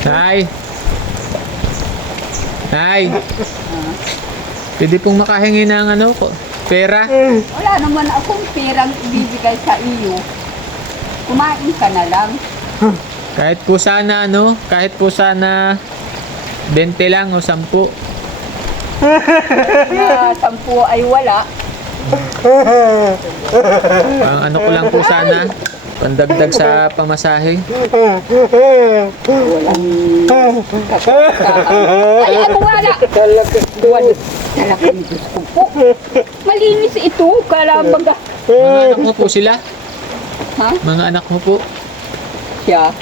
Nay! Nay! Pwede pong makahingi ng ano ko, pera? Wala naman akong perang ibibigay sa iyo. Kumain ka na lang. Kahit po sana ano, kahit po sana 20 lang o 10. Na 10 ay wala. Ang ano ko lang po sana, pandagdag sa pamasahe. Walang kakastaan. Ay, ano wala? Wala. Talagang Diyos ko po. Malinis ito. Kalabaga. Mga anak mo po sila? Ha? Mga anak mo po? Siya.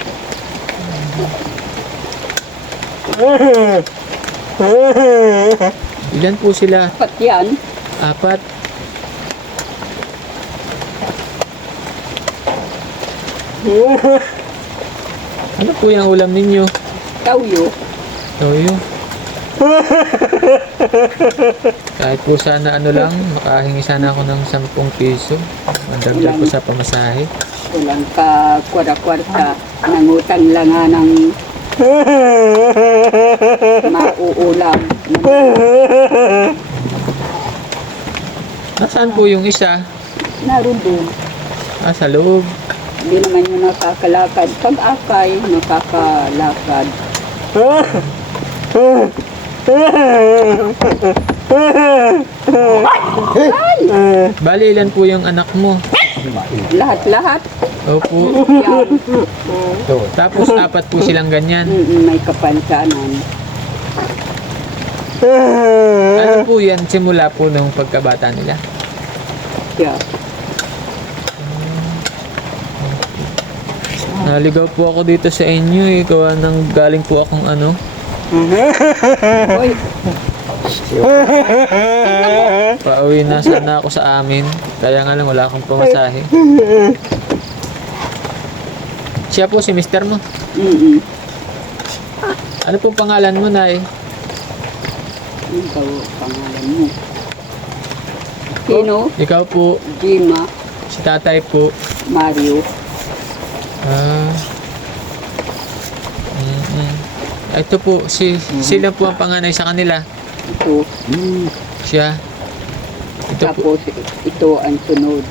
Ilan po sila? Pat yan. 4. Ano po yung ulam ninyo? Tawyo. Toyo. Kahit po sana ano lang, makahingi sana ako ng 10 piso. Mandagdag ko sa pamasahe. Walang ka kwarta-kwarta. Nangutang lang nga ng mauulam. Nasaan po yung isa? Naroon doon. Sa loob. Hindi naman yun nakakalakad. Pag-akay, nakakalakad. Bali, ilan po yung anak mo? Lahat-lahat. Opo. Yan. Tapos 4 po silang ganyan. May kapansanan. Ano po yan? Simula po nung pagkabata nila. Siya. Naligaw po ako dito sa inyo eh. Gawa nang galing po akong ano. Hoy, Pauwi na sana ako sa amin. Kaya nga lang wala akong pamasahe. Siya po si mister mo. Ano pong pangalan mo, Nay? ano daw pangalan mo? Sino? Ikaw po. Jima, Si tatay po. Mario. Ito po, sila po ang panganay sa kanila. Ito. Siya. Ito po. Tapos ito ang sunod.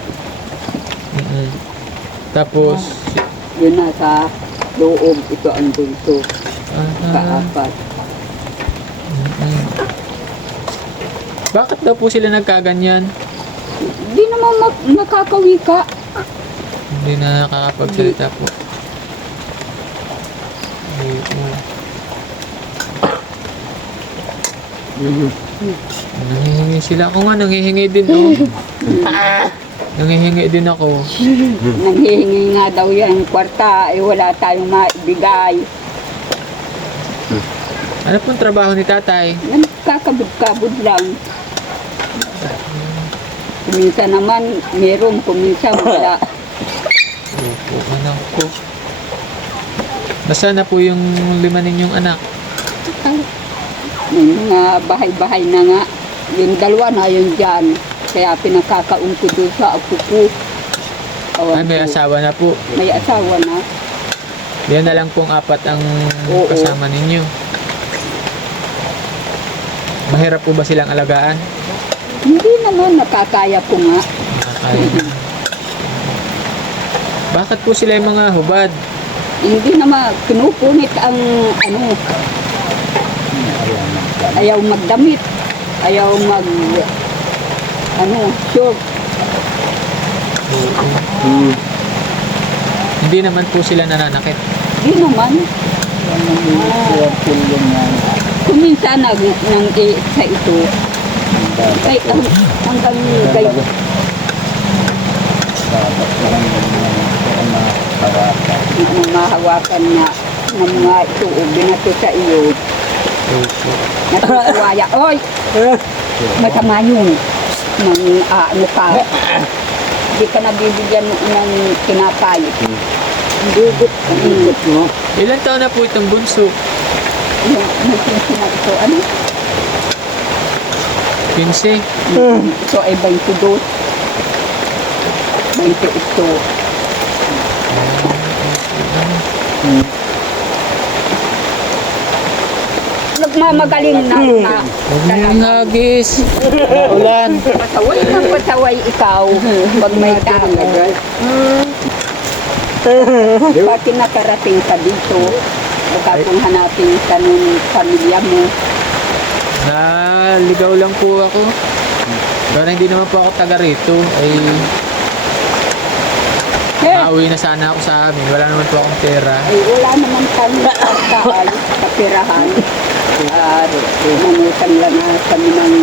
Tapos, Yun nasa loob. Ito ang bunso. ah, Kaapat. bakit daw po sila nagkaganyan? Di naman nakakawi ka. Hindi na nakakapagsalita po. Nangihingi sila. Ako nga, nangihingi din. Oh. Nangihingi din ako. Nanghihingi nga daw yan kwarta. Eh wala tayong maibigay. Ano pong trabaho ni tatay? Nagkakabud-kabud lang. Kuminsan naman meron, kuminsan wala. Opo, anak ko. Basta na po yung 5 ninyong anak. May mga bahay-bahay na nga. Yung 2 na yun dyan. Kaya pinakakaun ko doon sa apo ko. Ay, may asawa na po. May asawa na. Yan na lang pong 4 ang Oo. kasama ninyo. Mahirap po ba silang alagaan? Hindi naman nakakaya ko nga. Nakakaya. Bakit po sila yung mga hubad? Hindi naman kinukunit ang ano. Ayaw magdamit. Ayaw short. Hindi naman po sila nananakit. Hindi naman. Kuminsan nang sa ito. Ay, hanggang gayon. Mahawakan na ng mga ito o binato sa iyo. Natutuwaya. Oy! Masama yun. Nang ano ka. Hindi ka nabibigyan ng kinapay. Dugot. Dugot mo. Ilan taon na po itong bunso? Yung nagsisina ito. Ano? 15. So ay 22. 28. Nagmamagaling na. Huwag mo yung hagis. Ulan. Pasaway ng pasaway ikaw pag may tao. Bakit nakarating ka dito? Baka kung hanapin ka nung pamilya mo. Naligaw lang po ako. Pero hindi naman po ako taga rito. Ay, nauwi na sana ako sa amin. Wala naman po akong pera. Ay, wala naman kami pagkaan sa pirahan. Manutang lang na kami ng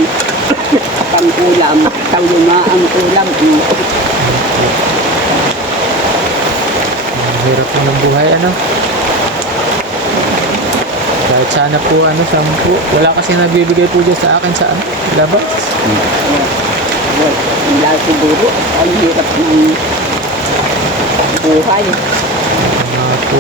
pang-ulam. Tawima ang ulam. Ang hirap po ng buhay, ano? Kahit sana po, 10. Wala kasi nagbibigay po dyan sa akin sa labas. Wala siguro. Ang hirap ng buhay. Mga po.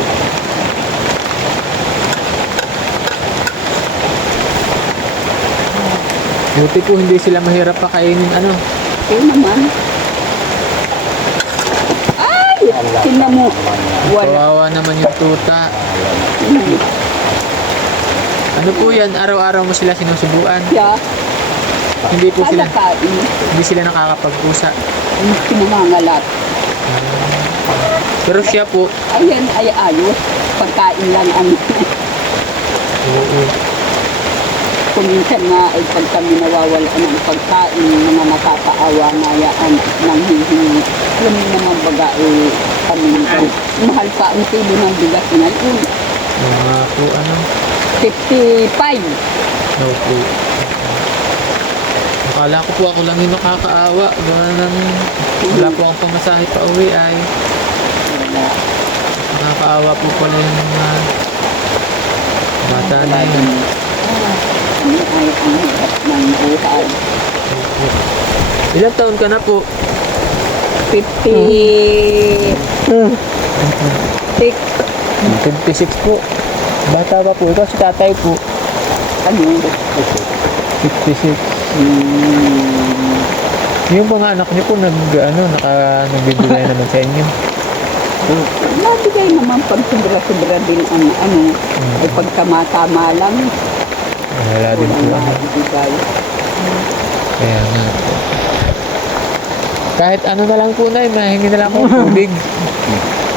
Buti po hindi sila mahirap pakainin, ano? Oo naman. Ay! Tingnan mo. Wala. Kawawa naman yung tuta. Ano po yan? Araw-araw mo sila sinusubuan. Siya, Hindi po sila, kada kain, hindi sila nakakapagpusa. pinangangalat. Pero siya po, Ayan ay ayos. Pagkain lang ang oo. kuminsan nga ay pag kami nawawala ng pagkain, mga nakakaawa na yaan nang hihingi. Alam mo naman baga kami mahal pa ang kilo ng bigas ngayon. Mga po, 55. No po. Akala ko po ako lang yung nakakaawa. Wala po akong pamasahe pa uwi ay. Wala. Nakakaawa po pala yung mga bata na yun. Ano ay ang hirap ng buhay. Ilang taon ka na po? 56. 56 po. Bata pa po. Ikaw si tatay po. Ano? 56. Yung mga anak niyo po nagbibigay naman sa inyo. Nabigay naman pag sobra-sobra din ang ay pagkama-tama lang. Wala din po. Nabigay. Kaya nga po. Kahit ano na lang po na, mahingi na lang ako ng tubig.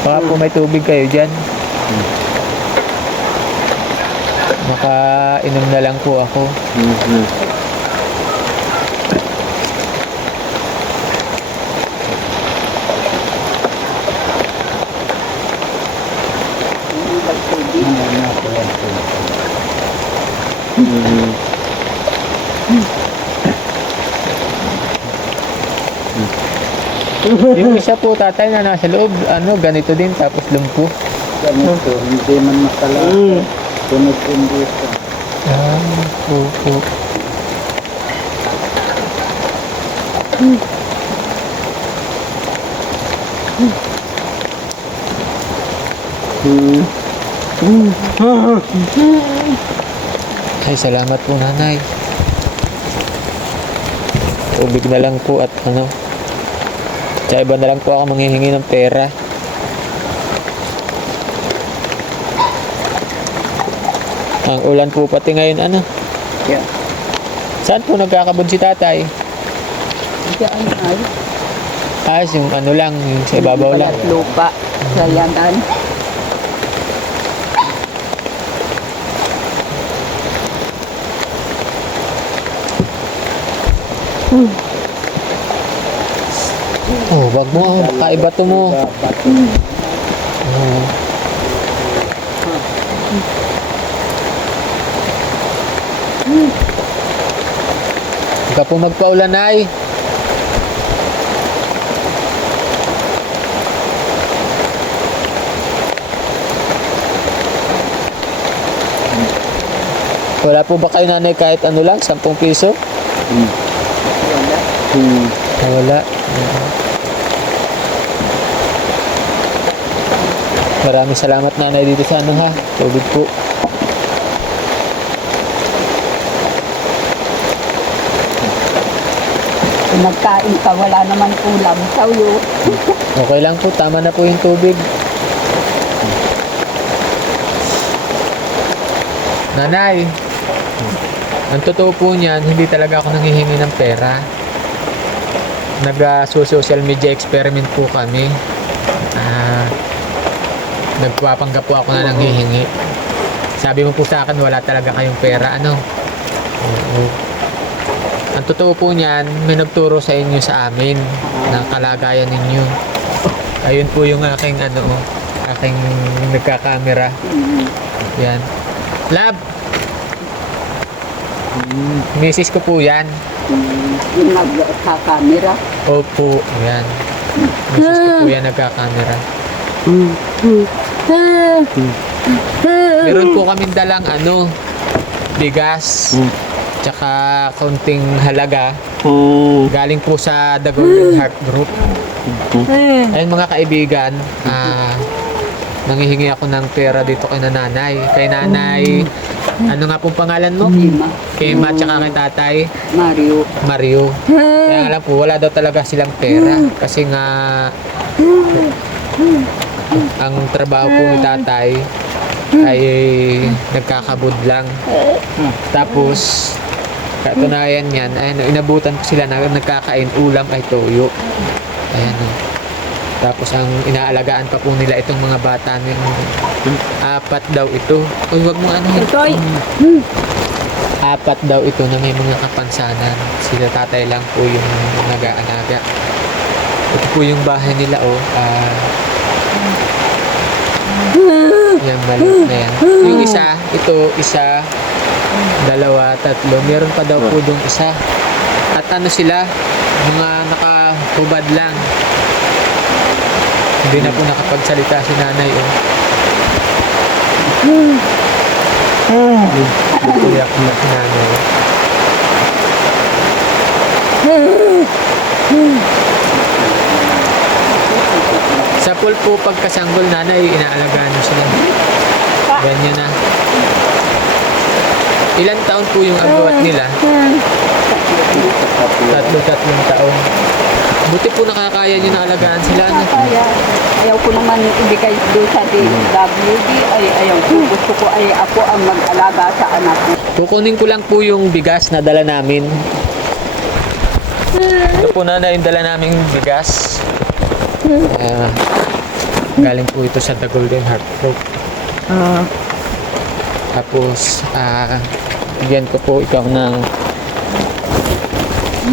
Baka po may tubig kayo dyan. Makainom na lang po ako. Yung isa po tatay na nasa loob, ganito din tapos lumpo. Ganito, hindi man makalakas. Sunod yung dito. Opo. Ay, salamat po nanay. Tubig na lang po at Tsaka iba na lang po ako manghihingi ng pera. Ang ulan po pati ngayon, Yeah. Saan po nagkakabon si tatay? Diyan ay Yung lang, yung sa ibabaw lang. balat lupa. Sa yanan. Oh, wag mo, kaiba to mo. Oh. Huwag ka po magpaulan ay. Wala po ba kayo nanay kahit lang, 10 piso? Wala. Wala. Maraming salamat nanay dito sa tubig po. nagkain ka, wala naman ulam. Sayo. Okay lang po, tama na po yung tubig. Nanay, ang totoo po niyan, hindi talaga ako nanghihingi ng pera. Nag-social media experiment po kami. Nagpapanggap po ako na nanghihingi. Sabi mo po sa akin, wala talaga kayong pera, ano? Oo. Ang totoo po niyan, may nagturo sa inyo sa amin ng kalagayan ninyo. Ayun po yung aking aking nagkakamera. Yan. Lab! Misis ko po yan. Yung nagkakamera. Opo, yan. Misis ko po yan nagkakamera. Meron po kaming dalang bigas. Tsaka kaunting halaga. Galing po sa The Golden Heart Group. Ayun mga kaibigan, nanghihingi ako ng pera dito kay nanay. Kay nanay, ano nga pong pangalan mo? Kema, tsaka kay tatay? Mario. Kaya alam po, wala daw talaga silang pera. Kasi nga, ang trabaho po ni tatay ay nagkakabud lang. Tapos, katunayan yan, inabutan ko sila na nagkakain ulam ay toyo. Ayan o. Tapos ang inaalagaan pa po nila itong mga bata ng 4 daw ito. Uy, wag mo Toy. 4 daw ito na may mga kapansanan. Sila tatay lang po yung nag-aalaga. Ito po yung bahay nila yung maliit na yan. Yung isa, isa, 2, 3. Meron pa daw po dong isa. At sila, mga nakahubad lang. Hindi na po nakapagsalita si nanay. Iyak na si nanay. Sa pool po pagkasanggol nanay, inaalagaan nyo sila. Ganyan na. Ilan taon po yung agawat nila? 3 taon. Buti po nakakaya nyo na alagaan sila. Kaya, ayaw ko naman ibigay doon sa DWD. Ayaw ko. Gusto ko ay ako ang mag-alaga sa anak ko. Kukunin ko lang po yung bigas na dala namin. Ito po na yung dala naming bigas. Galing po ito sa The Golden Heart Group. Tapos, bigyan ko po ikaw ng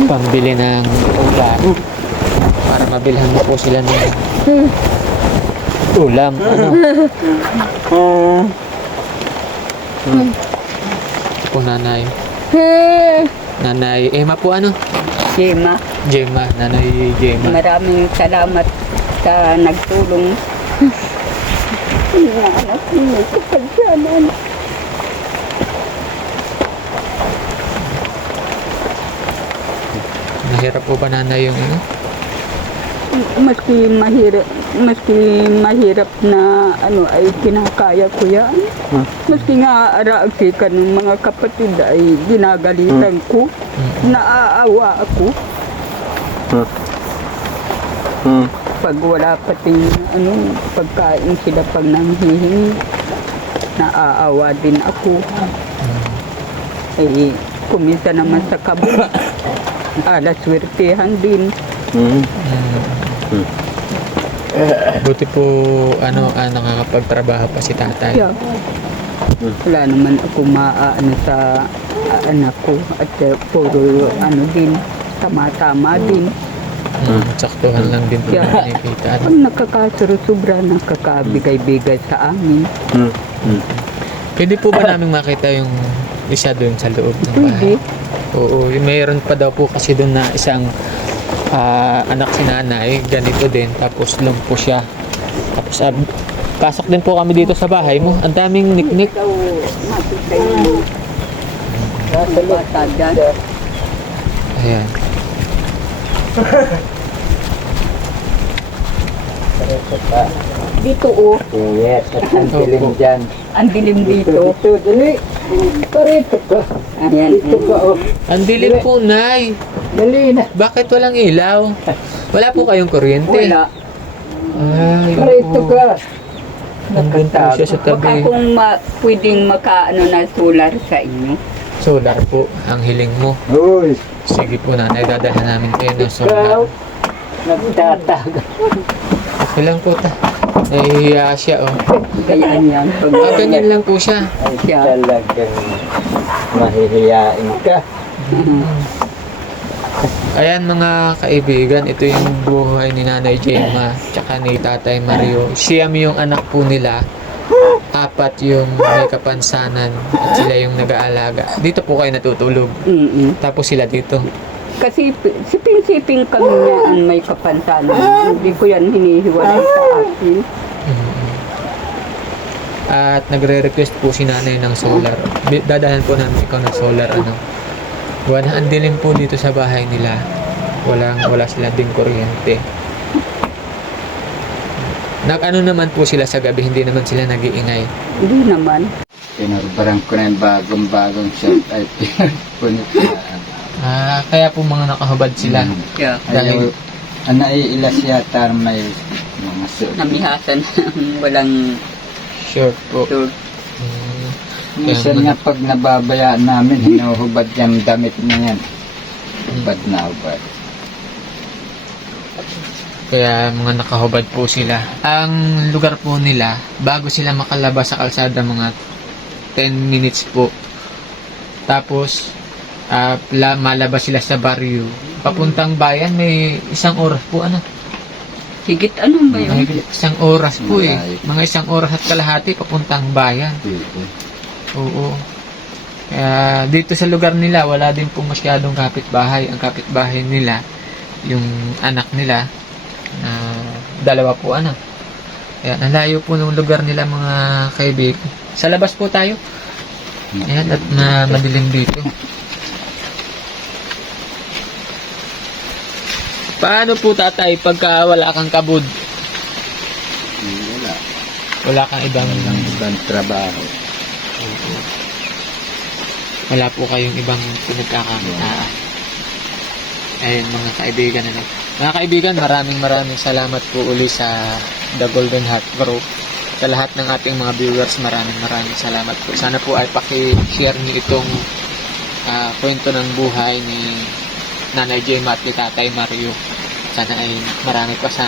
pambili ng ulam. Para mabilhan mo po sila ng ulam. Ito po nanay. Nanay Emma po Gemma, Nanay Gemma. maraming salamat sa nagtulong. Mga anak ko, kapagsanan. Mahirap po ba nanay yung Maski mahirap na ay kinakaya ko yan. Maski nga araagsikan ng mga kapatid ay ginagalitan ko. Naaawa ako. Pag wala pating pagkain sila pag nanghihingi, naaawa din ako. Kumisa naman sa kabul. Alaswertehan din. Buti po nakakapagtrabaho pa si tatay. Yeah. Wala naman ako maaano sa anak ko at puro din, tama-tama din. Saktuhan lang din po Yeah. nakikita. Pag nakakasuro-sobra, nakakabigay-bigay sa amin. Pwede po ba namin makita yung isa doon sa loob ng Pwede. bahay? Oo, mayroon pa daw po kasi doon na isang anak si nanay, ganito din, tapos lumpo siya. Tapos pasok din po kami dito sa bahay mo. Ang daming niknik. Daw makikita yung bata dyan. Ayan. Dito Yes, at ang dilim dyan. ang dilim dito. Dito, dali. Parito ka. Ayan. Ito ka, oh. Ang dilim po, Nay. Dali na. Bakit walang ilaw? Wala po kayong kuryente? Wala. Ay, Parito oo. ka. Nandun po siya sa Baka tabi. kung pwedeng makaano na solar sa inyo. Solar po, ang hiling mo. Uy, Sige po, Nanay, dadalhan namin kayo ng ikaw. solar. Nagtataga. Okay lang po, ta. Nahihiya siya, oh. Gayaan yan. Ganyan lang po siya. Ay, Siya. talagang mahihiyain ka. Ayan mga kaibigan, ito yung buhay ni Nanay Gemma tsaka ni Tatay Mario. Siyam yung anak po nila. Apat yung may kapansanan at sila yung nag-aalaga. Dito po kayo natutulog. Mm-mm. Tapos sila dito. Kasi siping-siping kami niya ang may kapansanan. Hindi ko yan hinihiwalay sa akin. At nagre-request po si Nanay ng solar. Dadahan po namin ikaw ng solar. Ang dilim po dito sa bahay nila. Wala sila ding kuryente. Nag-ano naman po sila sa gabi, hindi naman sila nag-iingay. Hindi naman. Pinurbarang ko na yung bagong-bagong shirt ay punit na. Kaya po mga nakahubad sila. Yeah. Dahil- Ayaw, naiilas yata may mga suit. Namihasan ng walang Short po. tur. Minsan nga pag nababayaan namin, hinuhubad yung damit na yan. Hubad na hubad. Kaya mga nakahubad po sila. Ang lugar po nila, bago sila makalabas sa kalsada, mga 10 minutes po. Tapos, malabas sila sa baryo. Papuntang bayan, may 1 oras po. Higit ano ba yun? Mahigit 1 oras po eh. Malayo. Mga 1 oras at kalahati, papuntang bayan. Oo. Kaya dito sa lugar nila, wala din po masyadong kapitbahay. Ang kapitbahay nila, yung anak nila, dalawa po anak. Kaya ang layo po ng lugar nila mga kaibig. Sa labas po tayo. Ayan, at madilim dito. Paano po tatay pagka wala kang kabud? Wala. Wala kang ibang Ibang trabaho. wala po kayong ibang pinagkakakitaan. Ayun mga kaibigan Mga kaibigan, maraming salamat po uli sa The Golden Heart Group. Sa lahat ng ating mga viewers, maraming salamat po. Sana po ay paki-share niyo itong kwento ng buhay ni Nanay Gemma at ni Tatay Mario. Sana ay marami pa sa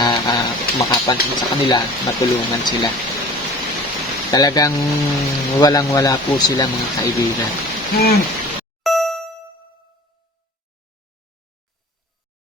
makapansin sa kanila, matulungan sila. Talagang walang-wala po sila mga kaibigan.